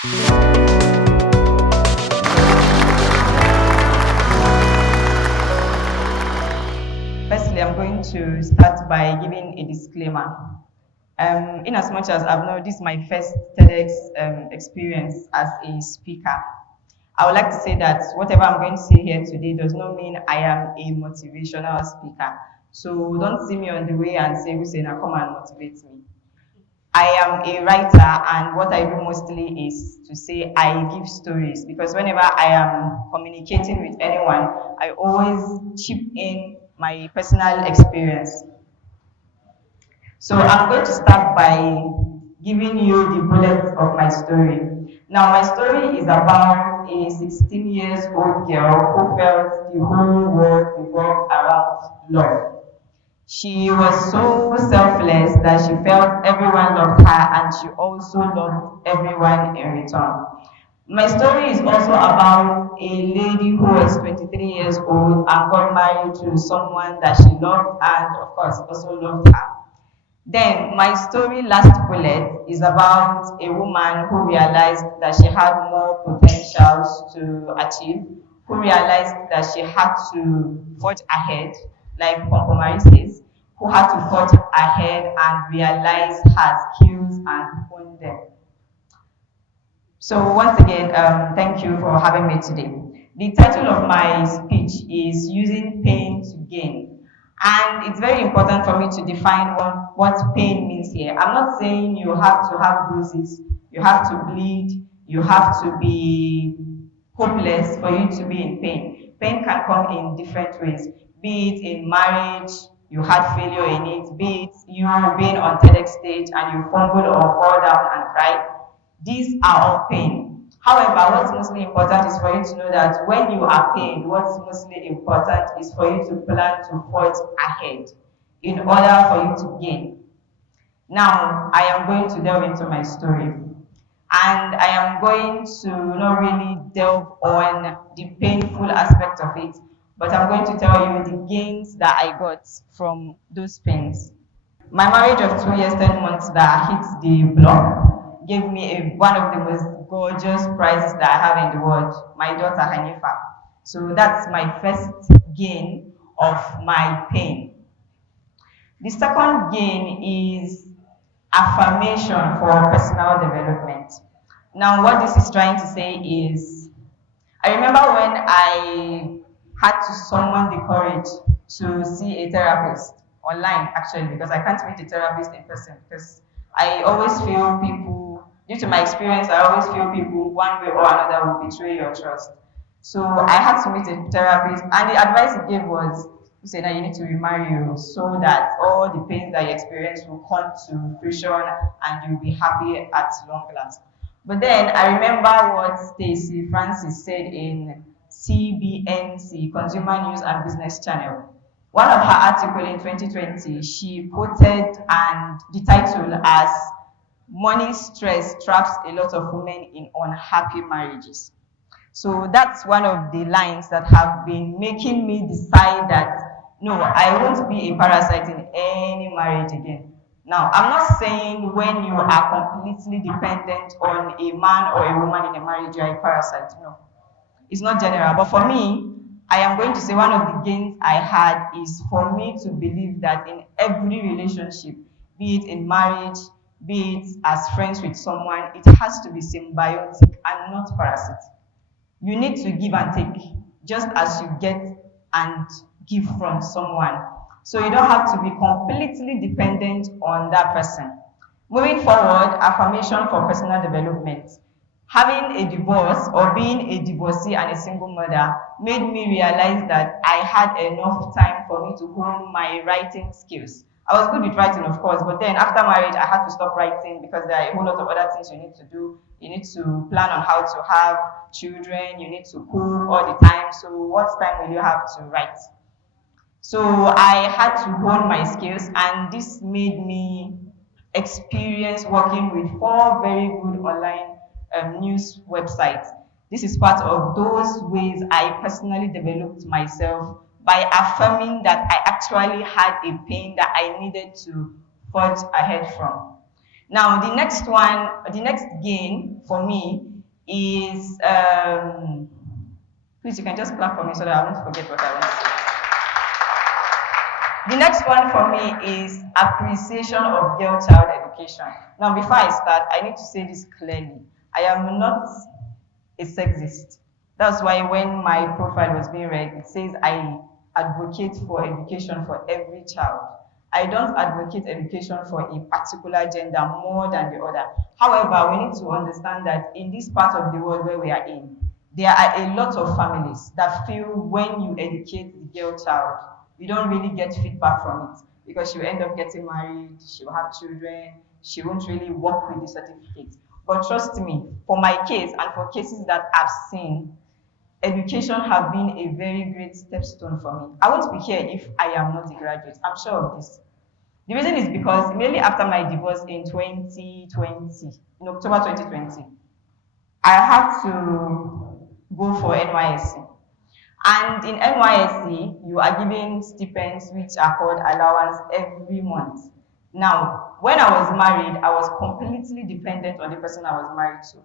Firstly, I'm going to start by giving a disclaimer. In as much as I've known this is my first TEDx experience as a speaker, I would like to say that whatever I'm going to say here today does not mean I am a motivational speaker. So don't see me on the way and say, Husseina, come and motivate me. I am a writer, and what I do mostly is to say I give stories, because whenever I am communicating with anyone, I always chip in my personal experience. So I'm going to start by giving you the bullets of my story. Now, my story is about a 16 years old girl who felt the whole world revolved around love. She was so selfless that she felt everyone loved her, and she also loved everyone in return. My story is also about a lady who was 23 years old and got married to someone that she loved and, of course, also loved her. Then, my story, last bullet, is about a woman who realized that she had more potentials to achieve, who realized that she had to forge ahead, like Pompomari says, who had to forge ahead and realize her skills and hone them. So once again, thank you for having me today. The title of my speech is Using Pain to Gain. And it's very important for me to define what pain means here. I'm not saying you have to have bruises, you have to bleed, you have to be hopeless for you to be in pain. Pain can come in different ways, be it in marriage, you had failure in it, be it you being on TEDx stage and you fumble or fall down and cry. These are all pain. However, what's mostly important is for you to know that when you are pained, what's mostly important is for you to plan to forge ahead in order for you to gain. Now, I am going to delve into my story. And I am going to not really delve on the painful aspect of it, but I'm going to tell you the gains that I got from those pains. My marriage of 2 years, 10 months that hit the block gave me one of the most gorgeous prizes that I have in the world, my daughter Hanifa. So that's my first gain of my pain. The second gain is affirmation for personal development. Now, what this is trying to say is, I remember when I had to summon the courage to see a therapist online, actually, because I can't meet a therapist in person, because I always feel people, due to my experience, I always feel people one way or another will betray your trust. So I had to meet a therapist, and the advice he gave was, he said that you need to remarry you so that all the pains that you experience will come to fruition and you'll be happy at long last. But then I remember what Stacey Francis said in CBNC, Consumer News and Business Channel. One of her articles in 2020, she quoted and the title as "Money Stress Traps a Lot of Women in Unhappy Marriages." So that's one of the lines that have been making me decide that no, I won't be a parasite in any marriage again. Now, I'm not saying when you are completely dependent on a man or a woman in a marriage, you are a parasite. No, it's not general. But for me, I am going to say one of the gains I had is for me to believe that in every relationship, be it in marriage, be it as friends with someone, it has to be symbiotic and not parasite. You need to give and take, just as you get and give from someone. So you don't have to be completely dependent on that person. Moving forward, affirmation for personal development. Having a divorce or being a divorcee and a single mother made me realize that I had enough time for me to hone my writing skills. I was good with writing, of course, but then after marriage, I had to stop writing because there are a whole lot of other things you need to do. You need to plan on how to have children, you need to cook all the time. So what time will you have to write? So I had to hone my skills, and this made me experience working with 4 very good online news websites. This is part of those ways I personally developed myself by affirming that I actually had a pain that I needed to forge ahead from. Now, the next gain for me is, please, you can just clap for me so that I won't forget what I want to say. The next one for me is appreciation of girl-child education. Now, before I start, I need to say this clearly. I am not a sexist. That's why when my profile was being read, it says I advocate for education for every child. I don't advocate education for a particular gender more than the other. However, we need to understand that in this part of the world where we are in, there are a lot of families that feel when you educate the girl child, you don't really get feedback from it because she'll end up getting married, she'll have children, she won't really work with the certificate. But trust me, for my case and for cases that I've seen, education have been a very great stepstone for me. I won't be here if I am not a graduate. I'm sure of this. The reason is because immediately after my divorce in 2020, in October 2020, I had to go for NYSC. And in NYSC, you are given stipends which are called allowance every month. Now, when I was married, I was completely dependent on the person I was married to.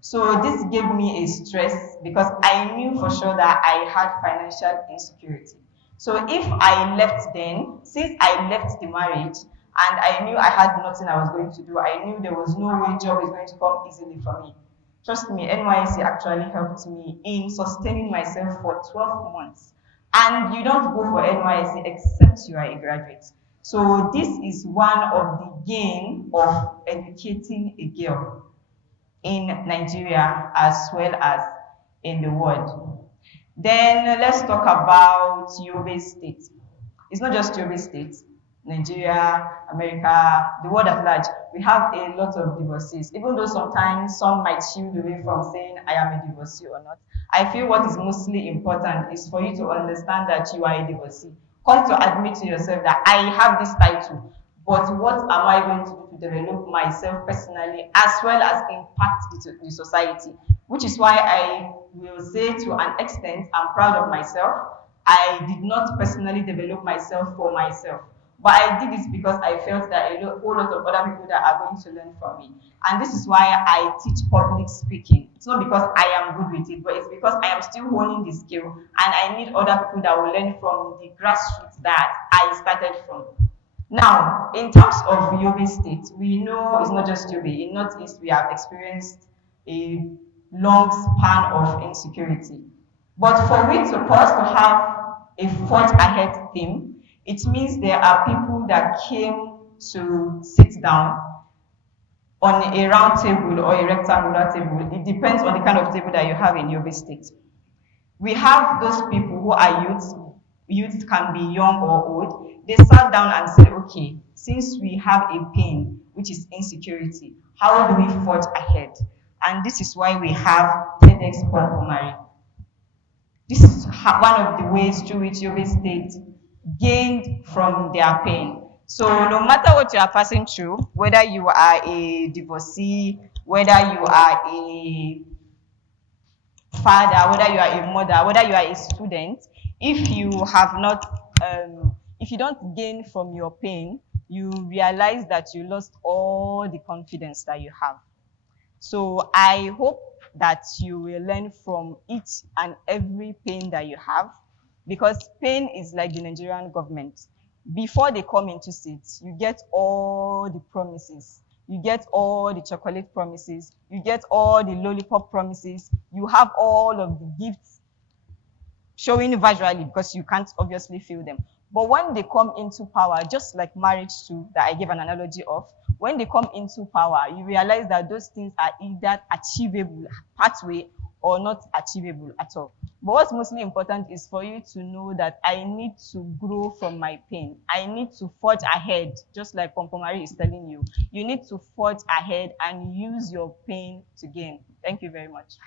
So this gave me a stress because I knew for sure that I had financial insecurity. So if I left then, since I left the marriage and I knew I had nothing I was going to do, I knew there was no way job is going to come easily for me. Trust me, NYSC actually helped me in sustaining myself for 12 months. And you don't go for NYSC except you are a graduate. So this is one of the gain of educating a girl in Nigeria as well as in the world. Then let's talk about Yobe State. It's not just Yobe State, Nigeria, America, the world at large. We have a lot of divorcees. Even though sometimes some might shield away from saying I am a divorcee or not, I feel what is mostly important is for you to understand that you are a divorcee. Come to admit to yourself that I have this title, but what am I going to do to develop myself personally as well as impact the society? Which is why I will say to an extent, I'm proud of myself. I did not personally develop myself for myself, but I did it because I felt that a whole lot of other people that are going to learn from me. And this is why I teach public speaking. It's not because I am good with it, but it's because I am still honing the skill and I need other people that will learn from the grassroots that I started from. Now, in terms of Yobe State, we know it's not just Yobe. In Northeast, we have experienced a long span of insecurity. But for us to have a forge ahead theme, it means there are people that came to sit down on a round table or a rectangular table. It depends on the kind of table that you have in Yobe State. We have those people who are youths. Youths can be young or old. They sat down and said, okay, since we have a pain, which is insecurity, how do we forge ahead? And this is why we have TEDXPOMPOMARI. This is one of the ways through which Yobe State gained from their pain. So no matter what you are passing through, whether you are a divorcee, whether you are a father, whether you are a mother, whether you are a student, if you have not, if you don't gain from your pain, you realize that you lost all the confidence that you have. So I hope that you will learn from each and every pain that you have, because pain is like the Nigerian government. Before they come into seats, you get all the promises. You get all the chocolate promises. You get all the lollipop promises. You have all of the gifts showing visually because you can't obviously feel them. But when they come into power, just like marriage too, that I gave an analogy of, when they come into power, you realize that those things are either achievable pathway or not achievable at all. But what's mostly important is for you to know that I need to grow from my pain. I need to forge ahead, just like Pompomari is telling you. You need to forge ahead and use your pain to gain. Thank you very much.